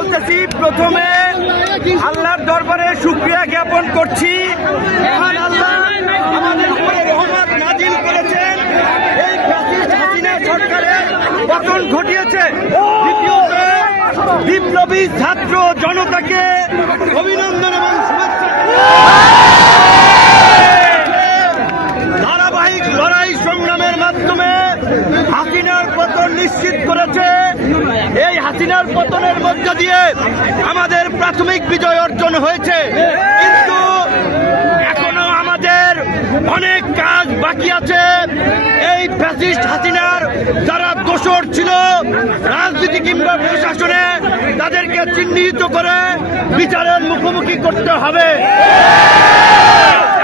বলতেছি, প্রথমে আল্লাহর দরবারে শুকরিয়া জ্ঞাপন করছি। মহান আল্লাহ আমাদের উপরে রহমত নাজিল করেছেন, এই ফ্যাসিস্ট হাসিনা সরকারের পতন ঘটিয়েছে। দ্বিতীয়ত, বিপ্লবী ছাত্র জনতাকে অভিনন্দন এবং শুভেচ্ছা। ধারাবাহিক লড়াই সংগ্রামের মাধ্যমে হাসিনার পতন নিশ্চিত করেছে। এই হাসিনার পতনের মধ্য দিয়ে আমাদের প্রাথমিক বিজয় অর্জন হয়েছে, কিন্তু এখনো আমাদের অনেক কাজ বাকি আছে। এই ফ্যাসিস্ট হাসিনার যারা দোষর ছিল রাজনীতি কিংবা প্রশাসনে, তাদেরকে চিহ্নিত করে বিচারের মুখোমুখি করতে হবে।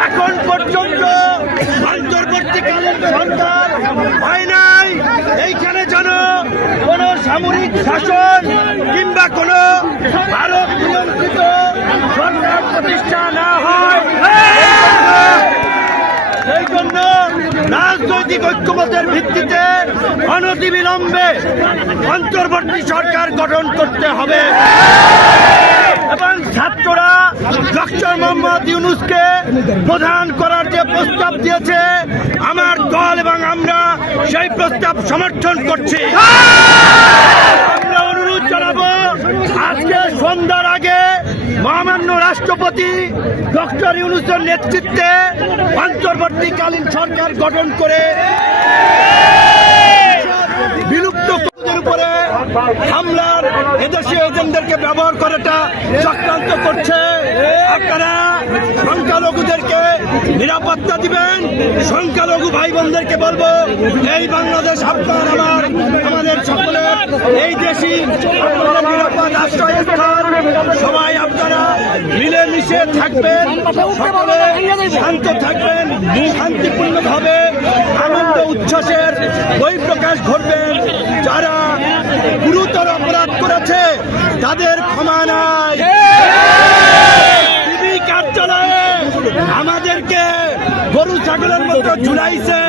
এখন পর্যন্ত অন্তর্বর্তীকালীন সরকার হয় নাই, এইখানে যেন কোন সামরিক শাসন কিংবা কোন ভারত নিয়ন্ত্রিত সরকার প্রতিষ্ঠা না হয়। এই জন্য রাজনৈতিক ঐক্যমতের ভিত্তিতে অনতিবিলম্বে অন্তর্বর্তী সরকার গঠন করতে হবে এবং ছাত্ররা ডক্টর মোহাম্মদ ইউনূসকে প্রধান করার যে প্রস্তাব দিয়েছে, আমার দল এবং আমরা সেই প্রস্তাব সমর্থন করছি। আমরা অনুরোধ জানাবো, আজকে সন্ধ্যার আগে মহামান্য রাষ্ট্রপতি ডক্টর ইউনূসের নেতৃত্বে অন্তর্বর্তীকালীন সরকার গঠন করে বিলুপ্ত উপরে হামলার এদেশীয় এজেন্টদেরকে ব্যবহার করাটা চক্রান্ত করছে। আপনারা সংখ্যালঘুদেরকে নিরাপত্তা দিবেন। সংখ্যালঘু ভাই বোনদেরকে বলবো, এই বাংলাদেশ আপনার আমার আমাদের সকলের, এই দেশই আপনাদের নিরাপদ আশ্রয়স্থল। সবাই আপনারা মিলেমিশে থাকবেন, সকলে শান্ত থাকবেন, শান্তিপূর্ণভাবে আনন্দ উচ্ছ্বাসের বহিঃপ্রকাশ ঘটবেন। যারা গুরুতর অপরাধ করেছে তাদের ক্ষমা নাই। টিভি কার্যালয়ে আমাদেরকে গরু ছাগলের মতো ঝুলাইছে।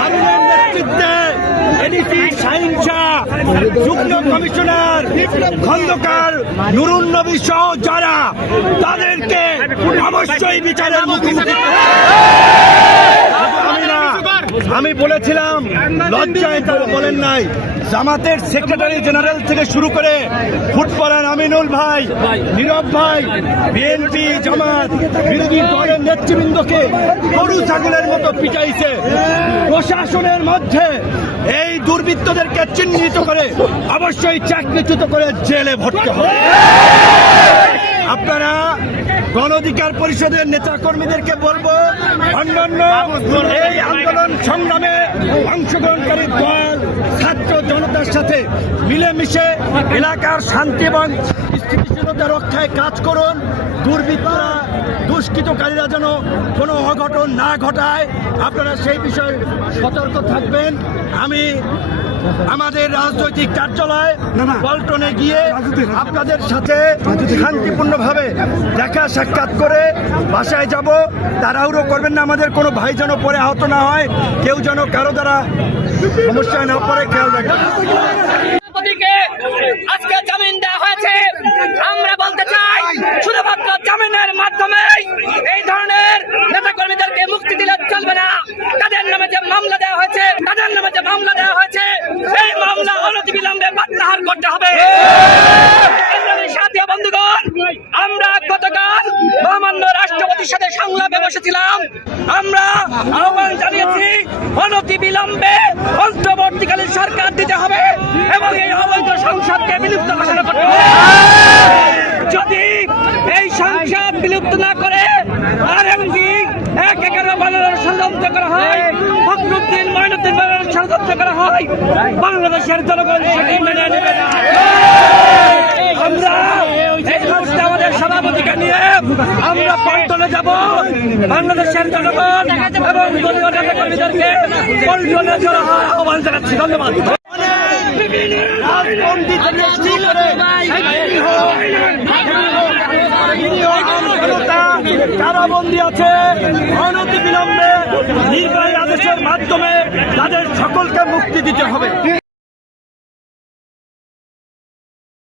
হারুনের নেতৃত্বে এডিসি শাহীন শাহ, যুগ্ম কমিশনার খন্দকার নুরুন নবী সহ যারা, তাদেরকে অবশ্যই বিচারের মুখোমুখি। আমি বলেছিলাম, লজ্জায় তারা বলেন নাই। জামাতের সেক্রেটারি জেনারেল থেকে শুরু করে ফুটবলার আমিনুল ভাই, নীরব ভাই, বিএনপি জামাত বিরোধী দলের নেতৃবৃন্দকে গরু ছাগলের মতো পিটাইছে। প্রশাসনের মধ্যে এই দুর্বৃত্তদেরকে চিহ্নিত করে অবশ্যই চাকরিচ্যুত করে জেলে ভরতে হবে। আপনারা গণ অধিকার পরিষদের নেতা কর্মীদেরকে বলবো, অন্যান্য এই আন্দোলন সংগ্রামে অংশগ্রহণকারী দল ছাত্র জনতার সাথে মিলেমিশে এলাকার শান্তি এবং স্থিতিশীলতা রক্ষায় কাজ করুন। দুর্বৃত্তরা, দুষ্কৃতকারীরা যেন কোনো অঘটন না ঘটায়, আপনারা সেই বিষয়ে সতর্ক থাকবেন। আমি আমাদের রাজনৈতিক কার্যালয় পল্টনে গিয়ে আপনাদের সাথে শান্তিপূর্ণভাবে দেখা সাক্ষাৎ করে বাসায় যাব। তাড়াহুড়ো করবেন না, আমাদের কোনো ভাই যেন পরে আহত না হয়, কেউ যেন কারো দ্বারা সমস্যায় না পড়ে, খেয়াল রাখবেন। আজকে জামিন দেওয়া হয়েছে। আমরা বলতে চাই, শুধুমাত্র জামিনের মাধ্যমে এই ধরনের নেতা কর্মীদেরকে মুক্তি দিলে চলবে না। তাদের নামে যে মামলা দেওয়া হয়েছে, এই মামলা অনতিবিলম্বে প্রত্যাহার করতে হবে। সাথী বন্ধুগণ, আমরা গতকাল মহামান্য রাষ্ট্রপতির সাথে সংলাপে বসেছিলাম। আমরা আহ্বান জানিয়েছি, অনতিবিলম্বে অন্তর্বর্তীকালীন সরকার দিতে হবে এবং এই অবৈধ সংসদকে বিলুপ্ত ঘোষণা করতে হবে। যদি এই সংসদ বিলুপ্ত না করে আরএমপি ১/১১ বানানোর ষড়যন্ত্র করা হয়, ফখরুদ্দিন মঈনুদ্দিন বানানোর ষড়যন্ত্র করা হয়, বাংলাদেশের জনগণ সেটি মেনে নেবে না। আমরা এই মুহূর্তে আমাদের সভাপতিকে নিয়ে আমরা পল্টনে যাব। বাংলাদেশের জনগণ এবং দলীয় নেতা কর্মীদেরকে পল্টনে যাওয়ার আহ্বান জানাচ্ছি। ধন্যবাদ। কারাবন্দী আছে, অনতিবিলম্বে নির্বাহী আদেশের মাধ্যমে তাদের সকলকে মুক্তি দিতে হবে।